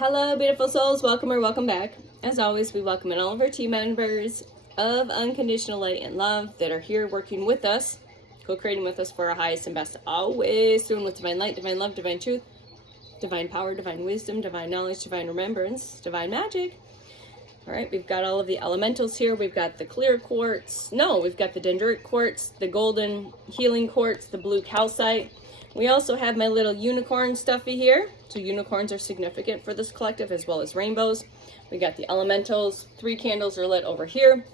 Hello, beautiful souls. Welcome or welcome back. As always, we welcome in all of our team members of Unconditional Light and Love that are here working with us, co-creating with us for our highest and best, always doing with divine light, divine love, divine truth, divine power, divine wisdom, divine knowledge, divine remembrance, divine magic. All right, we've got all of the elementals here. We've got the clear quartz. No, we've got the dendritic quartz, the golden healing quartz, the blue calcite. We also have my little unicorn stuffy here. So unicorns are significant for this collective as well as rainbows. We got the elementals. 3 candles are lit over here.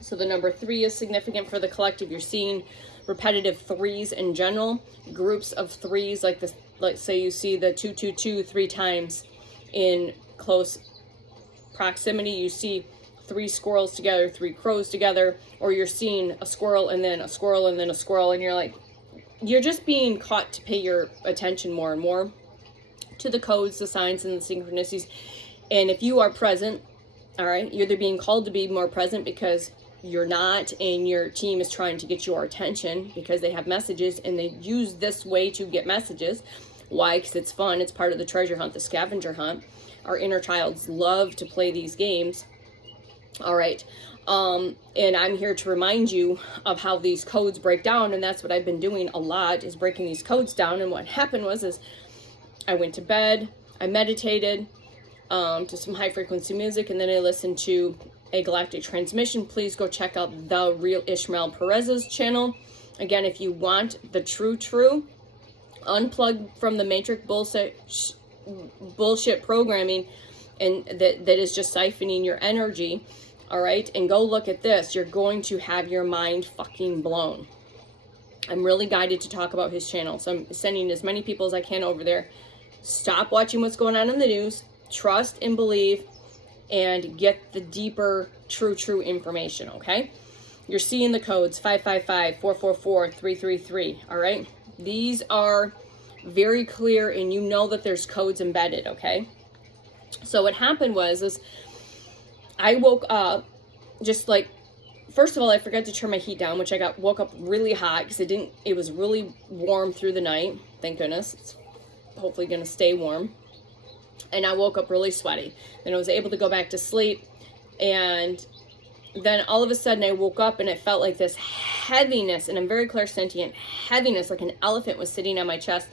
So the number 3 is significant for the collective. You're seeing repetitive 3s in general. Groups of 3s like this, like say you see the 222 3 times in close proximity. You see 3 squirrels together, 3 crows together, or you're seeing a squirrel and then a squirrel and then a squirrel, and you're like, you're just being caught to pay your attention more and more to the codes, the signs, and the synchronicities. And if you are present, all right, you're either being called to be more present because you're not, and your team is trying to get your attention because they have messages and they use this way to get messages. Why? Because it's fun. It's part of the treasure hunt, the scavenger hunt. Our inner childs love to play these games. All right. And I'm here to remind you of how these codes break down, and that's what I've been doing a lot, is breaking these codes down. And what happened was I went to bed, I meditated to some high frequency music, and then I listened to a galactic transmission. Please go check out the real Ishmael Perez's channel. Again, if you want the true, unplug from the matrix bullshit programming and that is just siphoning your energy. All right, and go look at this. You're going to have your mind fucking blown. I'm really guided to talk about his channel, so I'm sending as many people as I can over there. Stop watching what's going on in the news. Trust and believe, and get the deeper, true information, okay? You're seeing the codes, 555, 444, 333, all right? These are very clear, and you know that there's codes embedded, okay? So what happened was I woke up just like, first of all, I forgot to turn my heat down, which woke up really hot because it was really warm through the night. Thank goodness. It's hopefully going to stay warm. And I woke up really sweaty. Then I was able to go back to sleep. And then all of a sudden I woke up and it felt like this heaviness, and I'm very clairsentient, heaviness, like an elephant was sitting on my chest.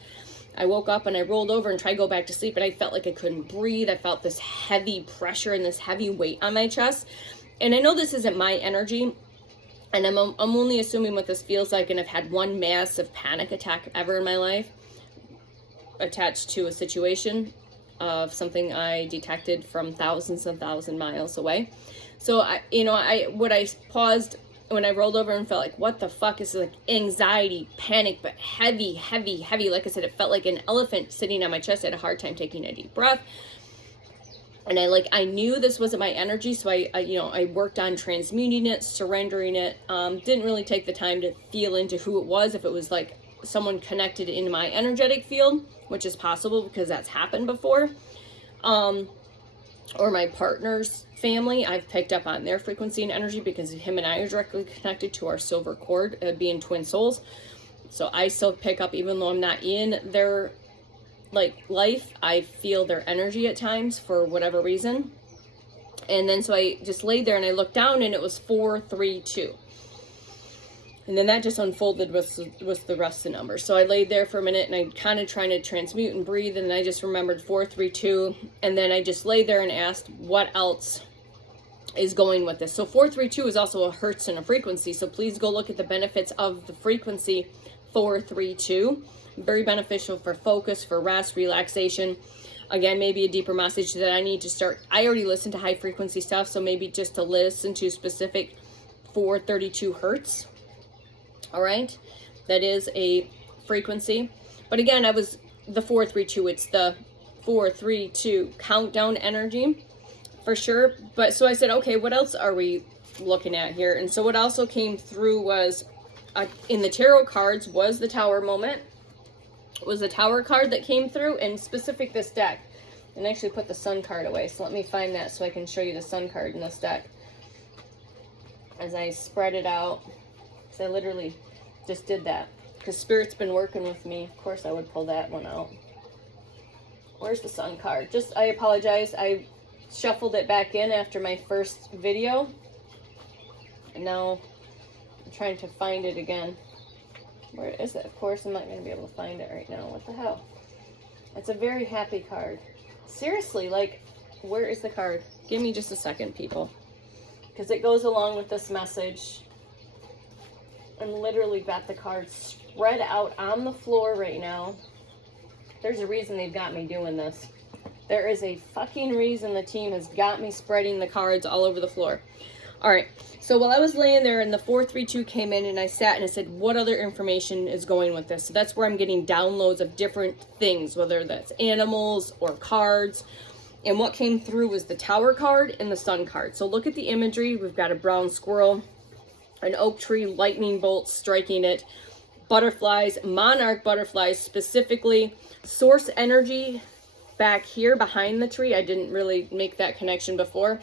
I woke up and I rolled over and tried to go back to sleep, and I felt like I couldn't breathe. I felt this heavy pressure and this heavy weight on my chest. And I know this isn't my energy, and I'm only assuming what this feels like, and I've had one massive panic attack ever in my life attached to a situation of something I detected from thousands and thousands of miles away. So I paused when I rolled over and felt like, what the fuck is like anxiety, panic, but heavy. Like I said, it felt like an elephant sitting on my chest. I had a hard time taking a deep breath. And I knew this wasn't my energy. So I worked on transmuting it, surrendering it. Didn't really take the time to feel into who it was. If it was like someone connected into my energetic field, which is possible because that's happened before. Or my partner's family, I've picked up on their frequency and energy because him and I are directly connected to our silver cord, being twin souls. So I still pick up, even though I'm not in their life, I feel their energy at times for whatever reason. And then so I just laid there and I looked down and it was 432. And then that just unfolded with the rest of the numbers. So I laid there for a minute and I kind of trying to transmute and breathe, and I just remembered 432. And then I just laid there and asked what else is going with this. So 432 is also a hertz and a frequency. So please go look at the benefits of the frequency 432. Very beneficial for focus, for rest, relaxation. Again, maybe a deeper message that I need to start. I already listened to high frequency stuff, so maybe just to listen to specific 432 hertz. All right, that is a frequency. But again, the 432, it's the 432 countdown energy for sure. But so I said, okay, what else are we looking at here? And so what also came through was in the tarot cards was the Tower moment. It was the Tower card that came through, and specific this deck. And I actually put the Sun card away, so let me find that so I can show you the Sun card in this deck as I spread it out. I literally just did that because Spirit's been working with me. Of course I would pull that one out. Where's the sun card? Just, I apologize. I shuffled it back in after my first video. And now I'm trying to find it again. Where is it? Of course, I'm not going to be able to find it right now. What the hell? It's a very happy card. Seriously, like, where is the card? Give me just a second, people. Because it goes along with this message. I'm literally got the cards spread out on the floor right now. There's a reason they've got me doing this. There is a fucking reason the team has got me spreading the cards all over the floor. All right, so while I was laying there and the 432 came in and I sat and I said, what other information is going with this? So that's where I'm getting downloads of different things, whether that's animals or cards. And what came through was the Tower card and the Sun card. So look at the imagery. We've got a brown squirrel, an oak tree, lightning bolts striking it, butterflies, monarch butterflies specifically, source energy back here behind the tree. I didn't really make that connection before.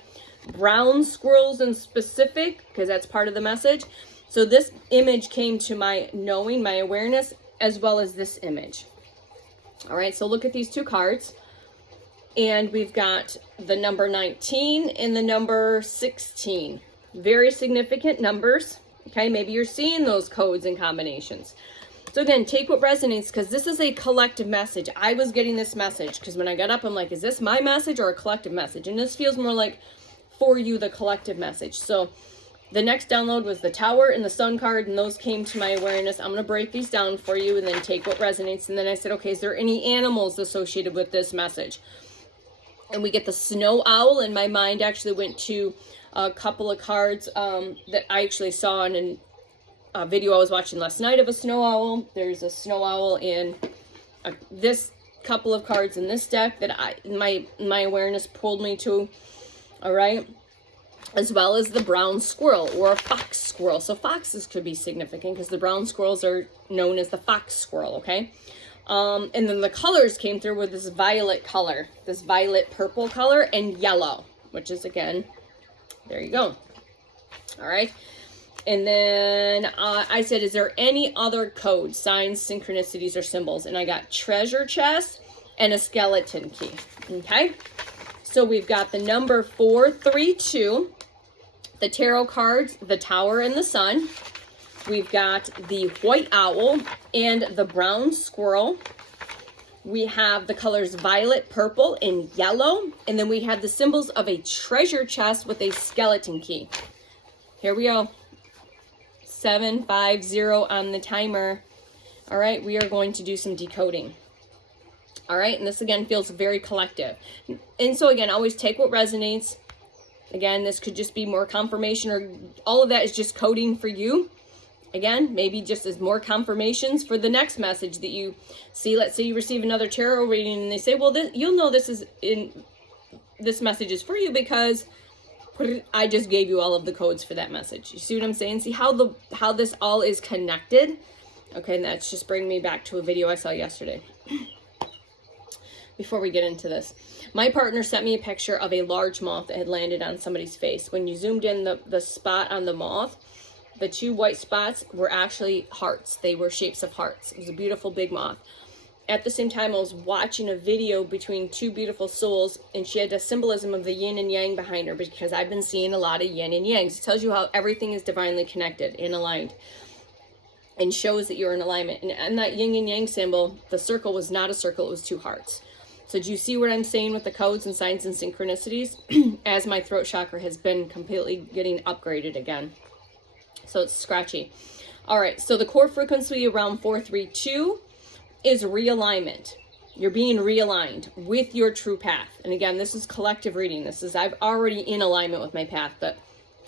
Brown squirrels in specific, because that's part of the message. So this image came to my knowing, my awareness, as well as this image. All right, so look at these two cards. And we've got the number 19 and the number 16. Very significant numbers. Okay, maybe you're seeing those codes and combinations. So again, take what resonates, because this is a collective message. I was getting this message because when I got up, I'm like, is this my message or a collective message? And this feels more like for you, the collective message. So the next download was the Tower and the Sun card, and those came to my awareness. I'm going to break these down for you and then take what resonates. And then I said, okay, is there any animals associated with this message? And we get the snow owl, and my mind actually went to a couple of cards that I actually saw in a video I was watching last night of a snow owl. There's a snow owl in this couple of cards in this deck that my awareness pulled me to. All right, as well as the brown squirrel or a fox squirrel. So foxes could be significant because the brown squirrels are known as the fox squirrel. Okay. And then the colors came through with this violet color, this violet purple color, and yellow, which is, again, there you go. All right. And then I said, is there any other codes, signs, synchronicities, or symbols? And I got treasure chest and a skeleton key. Okay. So we've got the number 432, the tarot cards, the Tower and the Sun. We've got the white owl and the brown squirrel. We have the colors violet, purple, and yellow. And then we have the symbols of a treasure chest with a skeleton key. Here we go. 750 on the timer. All right, we are going to do some decoding. All right, and this again feels very collective. And so again, always take what resonates. Again, this could just be more confirmation, or all of that is just coding for you. Again, maybe just as more confirmations for the next message that you see. Let's say you receive another tarot reading and they say, well, you'll know this message is for you because I just gave you all of the codes for that message. You see what I'm saying? See how this all is connected? Okay, and that's just bringing me back to a video I saw yesterday. Before we get into this, my partner sent me a picture of a large moth that had landed on somebody's face. When you zoomed in the spot on the moth, the two white spots were actually hearts. They were shapes of hearts. It was a beautiful big moth. At the same time, I was watching a video between two beautiful souls, and she had a symbolism of the yin and yang behind her, because I've been seeing a lot of yin and yangs. It tells you how everything is divinely connected and aligned, and shows that you're in alignment. And that yin and yang symbol, the circle was not a circle, it was two hearts. So do you see what I'm saying with the codes and signs and synchronicities? As my throat chakra has been completely getting upgraded again. So it's scratchy. All right, so the core frequency around 432 is realignment. You're being realigned with your true path. And again, this is collective reading. This is, I'm already in alignment with my path, but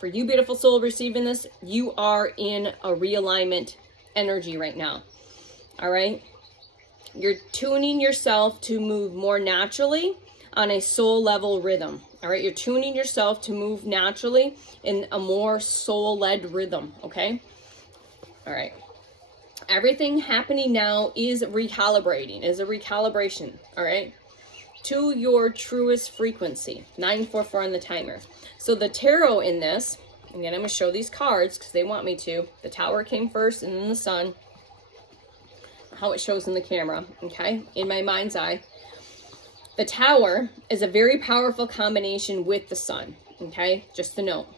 for you beautiful soul receiving this, you are in a realignment energy right now. All right. You're tuning yourself to move more naturally on a soul level rhythm. All right. You're tuning yourself to move naturally in a more soul led rhythm. Okay. All right. Everything happening now is recalibrating, is a recalibration. All right. To your truest frequency, 944 on the timer. So the tarot in this, again, I'm going to show these cards because they want me to. The Tower came first and then the Sun. How it shows in the camera, okay, in my mind's eye. The Tower is a very powerful combination with the Sun, okay? Just to note.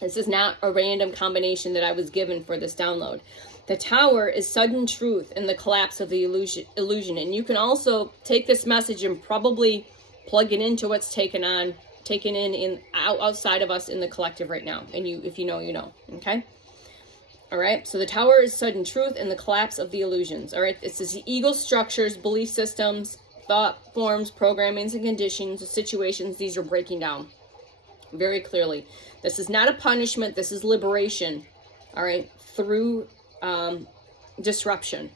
This is not a random combination that I was given for this download. The Tower is sudden truth in the collapse of the illusion. And you can also take this message and probably plug it into what's taken in outside of us in the collective right now. And if you know, you know. Okay? All right? So the Tower is sudden truth in the collapse of the illusions. All right? This is the ego structures, belief systems, thought forms, programmings, and conditions, situations. These are breaking down very clearly. This is not a punishment. This is liberation. All right? Through disruption,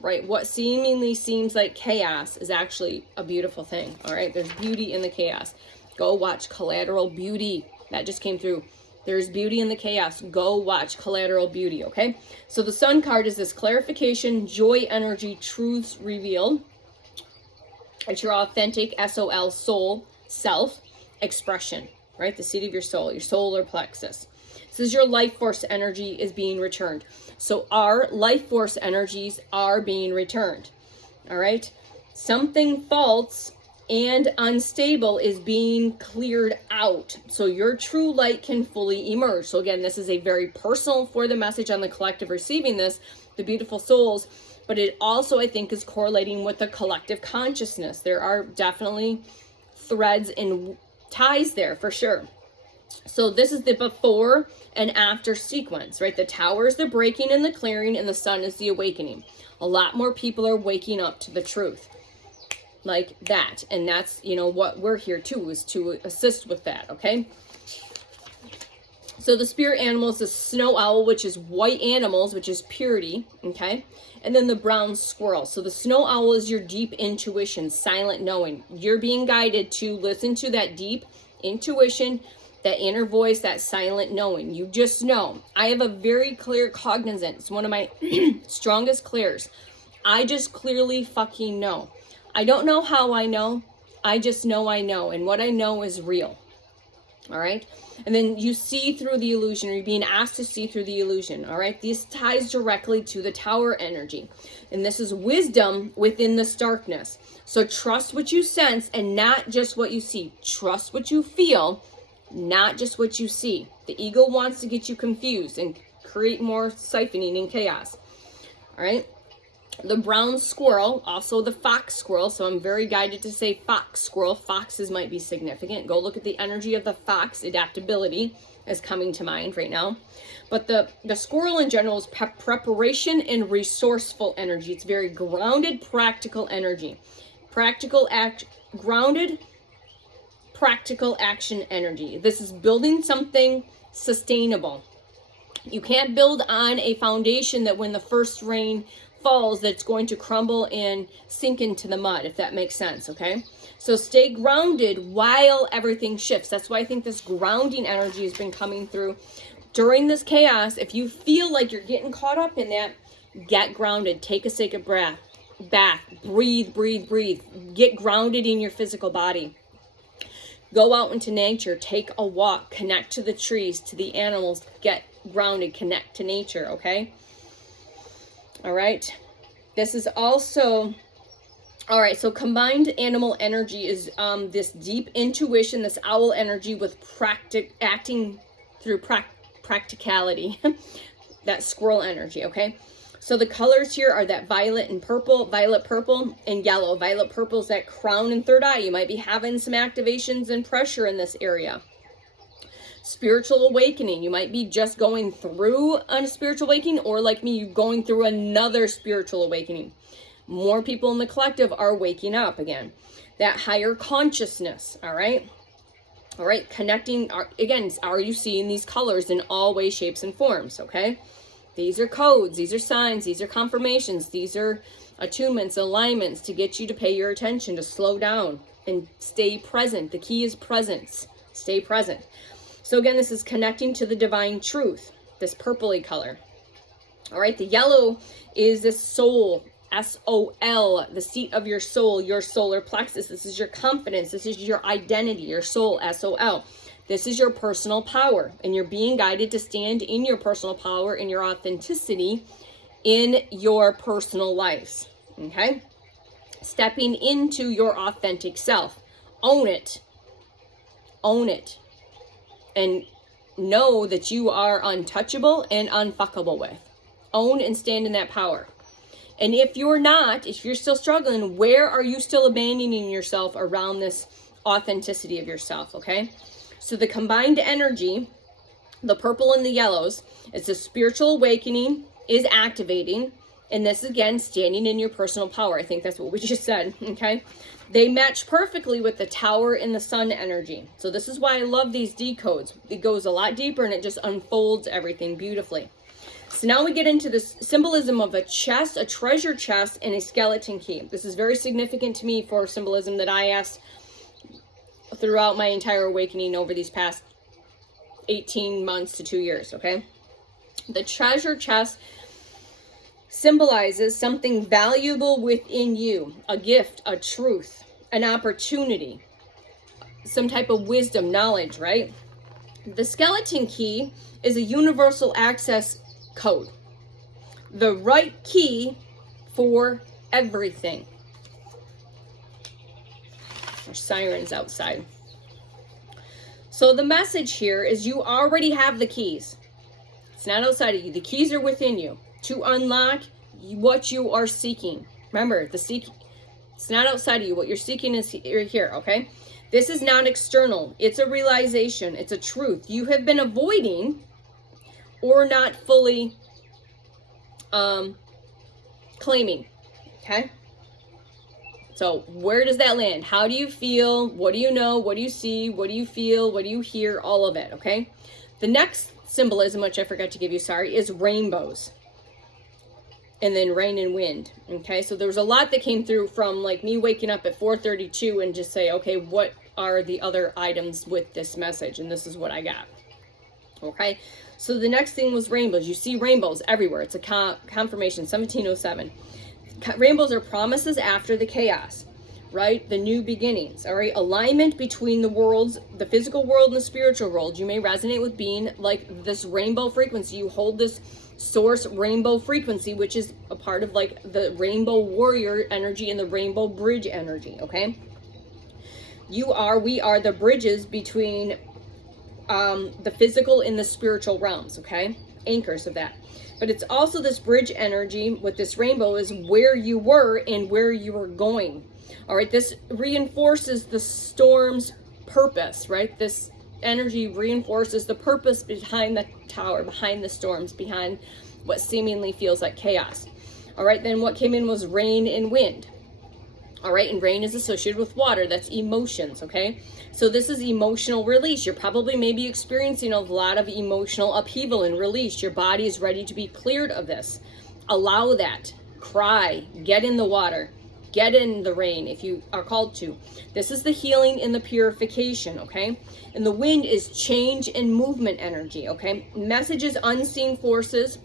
right? What seemingly seems like chaos is actually a beautiful thing. All right, there's beauty in the chaos. Go watch Collateral Beauty. That just came through. There's beauty in the chaos. Go watch Collateral Beauty. Okay, so the Sun card is this clarification, joy, energy, truths revealed. It's your authentic SOL, soul, self expression, right? The seat of your solar plexus. This is your life force energy is being returned. So our life force energies are being returned. All right. Something false and unstable is being cleared out. So your true light can fully emerge. So again, this is a very personal for the message on the collective receiving this, the beautiful souls. But it also, I think, is correlating with the collective consciousness. There are definitely threads and ties there for sure. So this is the before and after sequence, right? The Tower is the breaking and the clearing, and the Sun is the awakening. A lot more people are waking up to the truth like that. And that's, you know, what we're here to, is to assist with that, okay? So the spirit animal is the snow owl, which is white animals, which is purity, okay? And then the brown squirrel. So the snow owl is your deep intuition, silent knowing. You're being guided to listen to that deep intuition, that inner voice, that silent knowing. You just know. I have a very clear cognizance. It's one of my strongest clears. I just clearly fucking know. I don't know how I know. I just know I know. And what I know is real. All right? And then you see through the illusion, or you're being asked to see through the illusion. All right? This ties directly to the Tower energy. And this is wisdom within this darkness. So trust what you sense and not just what you see. Trust what you feel, not just what you see. The ego wants to get you confused and create more siphoning and chaos. All right. The brown squirrel, also the fox squirrel. So I'm very guided to say fox squirrel. Foxes might be significant. Go look at the energy of the fox. Adaptability is coming to mind right now. But the squirrel in general is preparation and resourceful energy. It's very grounded, practical energy. Grounded, practical action energy. This is building something sustainable. You can't build on a foundation that when the first rain falls, that's going to crumble and sink into the mud, if that makes sense, okay? So stay grounded while everything shifts. That's why I think this grounding energy has been coming through during this chaos. If you feel like you're getting caught up in that, get grounded. Take a sacred bath. Breathe. Get grounded in your physical body. Go out into nature. Take a walk. Connect to the trees, to the animals. Get grounded. Connect to nature, okay? All right. This is also... All right, so combined animal energy is this deep intuition, this owl energy with acting through practicality. That squirrel energy, okay? So the colors here are that violet, purple, and yellow. Violet purple is that crown and third eye. You might be having some activations and pressure in this area. Spiritual awakening. You might be just going through a spiritual awakening, or like me, you're going through another spiritual awakening. More people in the collective are waking up again. That higher consciousness, all right? All right, connecting, again, are you seeing these colors in all ways, shapes, and forms, okay? These are codes, these are signs, these are confirmations, these are attunements, alignments to get you to pay your attention, to slow down and stay present. The key is presence. Stay present. So again, this is connecting to the divine truth, this purpley color. All right, the yellow is this soul, S-O-L, the seat of your soul, your solar plexus. This is your confidence. This is your identity, your soul, S-O-L. This is your personal power, and you're being guided to stand in your personal power and your authenticity in your personal lives, okay? Stepping into your authentic self. Own it. Own it. And know that you are untouchable and unfuckable with. Own and stand in that power. And if you're not, if you're still struggling, where are you still abandoning yourself around this authenticity of yourself, okay? So the combined energy, the purple and the yellows, it's a spiritual awakening, is activating, and this again, standing in your personal power. I think that's what we just said, okay? They match perfectly with the tower and the sun energy. So this is why I love these decodes. It goes a lot deeper and it just unfolds everything beautifully. So now we get into this symbolism of a chest, a treasure chest, and a skeleton key. This is very significant to me for symbolism that I asked throughout my entire awakening over these past 18 months to 2 years, okay? The treasure chest symbolizes something valuable within you, a gift, a truth, an opportunity, some type of wisdom, knowledge, right? The skeleton key is a universal access code, the right key for everything. There's sirens outside. So the message here is you already have the keys. It's not outside of you. The keys are within you to unlock what you are seeking. Remember, it's not outside of you. What you're seeking is here, okay? This is not external. It's a realization. It's a truth you have been avoiding or not fully claiming, okay? So where does that land? How do you feel? What do you know? What do you see? What do you feel? What do you hear? All of it, okay? The next symbolism, which I forgot to give you, sorry, is rainbows. And then rain and wind, okay? So there was a lot that came through from like me waking up at 4:32 and just say, okay, what are the other items with this message? And this is what I got, okay? So the next thing was rainbows. You see rainbows everywhere. It's a confirmation, 1707. Rainbows are promises after the chaos, right? The new beginnings, all right? Alignment between the worlds, the physical world and the spiritual world. You may resonate with being like this rainbow frequency. You hold this source rainbow frequency, which is a part of like the rainbow warrior energy and the rainbow bridge energy, okay? We are the bridges between the physical and the spiritual realms, okay? Anchors of that. But it's also this bridge energy with this rainbow is where you were and where you were going. All right, this reinforces the storm's purpose, right? This energy reinforces the purpose behind the tower, behind the storms, behind what seemingly feels like chaos. All right, then what came in was rain and wind. All right, and rain is associated with water. That's emotions, okay? So this is emotional release. You're probably maybe experiencing a lot of emotional upheaval and release. Your body is ready to be cleared of this. Allow that. Cry. Get in the water. Get in the rain if you are called to. This is the healing and the purification, okay? And the wind is change and movement energy, okay? Messages, unseen forces.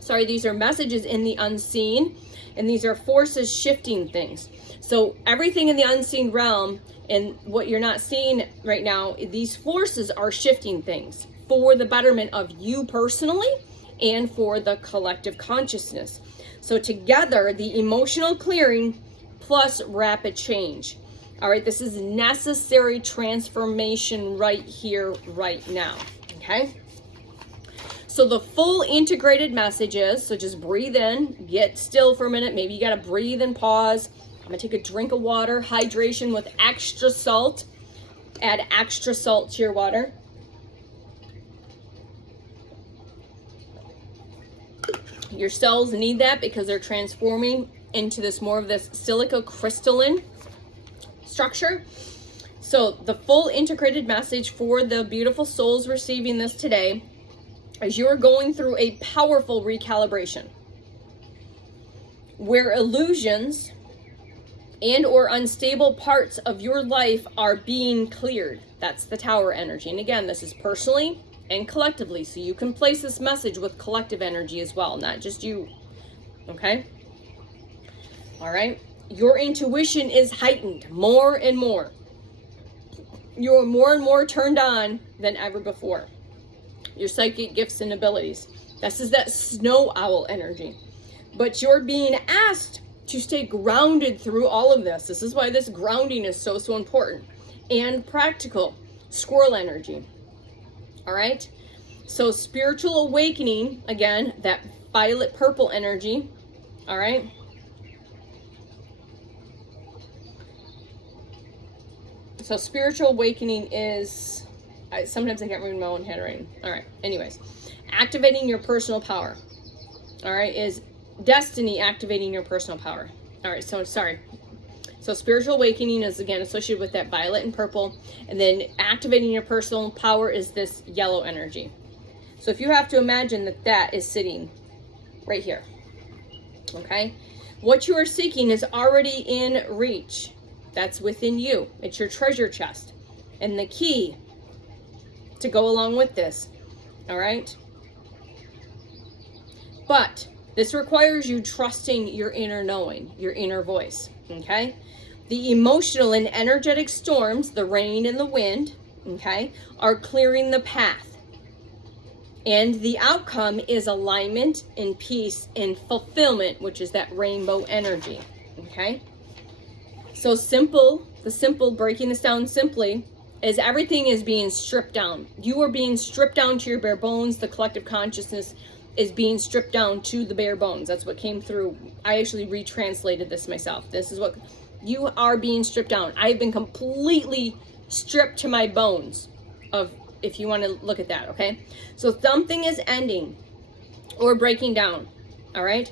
Sorry, these are messages in the unseen, and these are forces shifting things. So everything in the unseen realm and what you're not seeing right now, these forces are shifting things for the betterment of you personally and for the collective consciousness. So together, the emotional clearing plus rapid change. All right, this is necessary transformation right here, right now, okay? So the full integrated message is, so just breathe in, get still for a minute. Maybe you got to breathe and pause. I'm going to take a drink of water, hydration with extra salt. Add extra salt to your water. Your cells need that because they're transforming into this more of this silica crystalline structure. So the full integrated message for the beautiful souls receiving this today is you're going through a powerful recalibration where illusions and or unstable parts of your life are being cleared. That's the tower energy. And again, this is personally and collectively. So you can place this message with collective energy as well, not just you. Okay? All right? Your intuition is heightened more and more. You're more and more turned on than ever before. Your psychic gifts and abilities. This is that snow owl energy. But you're being asked to stay grounded through all of this. This is why this grounding is so, so important. And practical, squirrel energy. All right? So spiritual awakening, again, that violet purple energy. All right? So spiritual awakening is, sometimes I can't read my own handwriting. All right, anyways. Activating your personal power. All right, is destiny activating your personal power. All right, so sorry. So spiritual awakening is, again, associated with that violet and purple. And then activating your personal power is this yellow energy. So if you have to imagine that that is sitting right here. Okay? What you are seeking is already in reach. That's within you. It's your treasure chest. And the key to go along with this, all right? But this requires you trusting your inner knowing, your inner voice, okay? The emotional and energetic storms, the rain and the wind, okay, are clearing the path. And the outcome is alignment and peace and fulfillment, which is that rainbow energy, okay? So breaking this down simply, is everything is being stripped down. You are being stripped down to your bare bones. The collective consciousness is being stripped down to the bare bones. That's what came through. I actually retranslated this myself. This is what you are being stripped down. I've been completely stripped to my bones of, if you want to look at that, okay? So something is ending or breaking down, all right?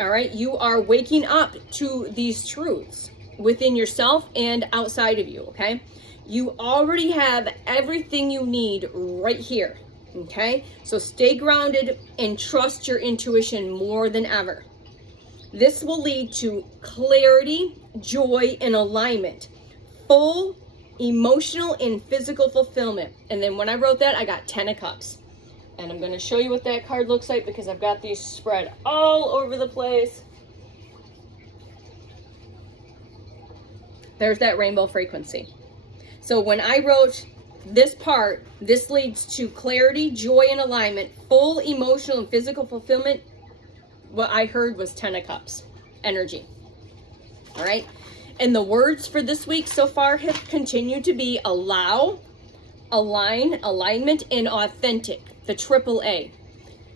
All right, you are waking up to these truths within yourself and outside of you, okay? You already have everything you need right here, okay? So stay grounded and trust your intuition more than ever. This will lead to clarity, joy, and alignment. Full emotional and physical fulfillment. And then when I wrote that, I got 10 of Cups. And I'm going to show you what that card looks like because I've got these spread all over the place. There's that rainbow frequency. So when I wrote this part, this leads to clarity, joy, and alignment, full emotional and physical fulfillment. What I heard was 10 of Cups energy. All right. And the words for this week so far have continued to be allow, align, alignment, and authentic, the AAA.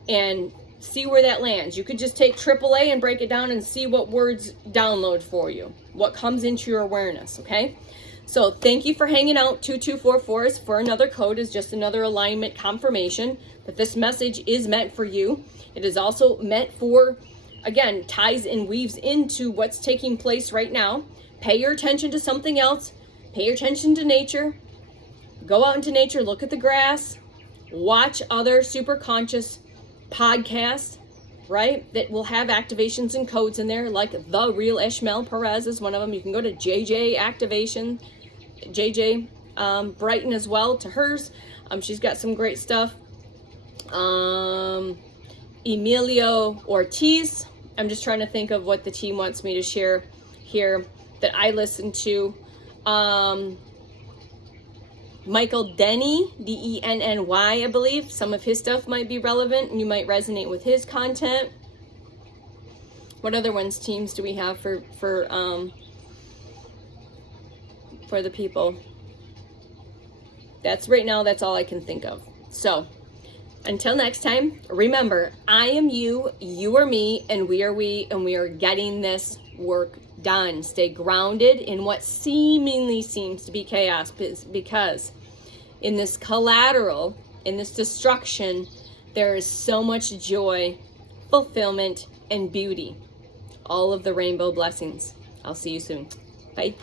And see where that lands. You could just take AAA and break it down and see what words download for you, what comes into your awareness, okay? So thank you for hanging out. 2244 is for another code, is just another alignment confirmation that this message is meant for you. It is also meant for, again, ties and weaves into what's taking place right now. Pay your attention to something else. Pay your attention to nature. Go out into nature, look at the grass, watch other super conscious podcasts, right, that will have activations and codes in there, like The Real Ishmael Perez is one of them. You can go to JJ Activation, JJ Brighton as well, to hers. She's got some great stuff. Emilio Ortiz. I'm just trying to think of what the team wants me to share here that I listen to. Michael Denny, D-E-N-N-Y, I believe. Some of his stuff might be relevant and you might resonate with his content. What other teams do we have for the people? That's right now, that's all I can think of. So until next time, remember, I am you, you are me, and we are we, and we are getting this work done. Stay grounded in what seemingly seems to be chaos, because in this collateral, in this destruction, there is so much joy, fulfillment, and beauty. All of the rainbow blessings. I'll see you soon. Bye.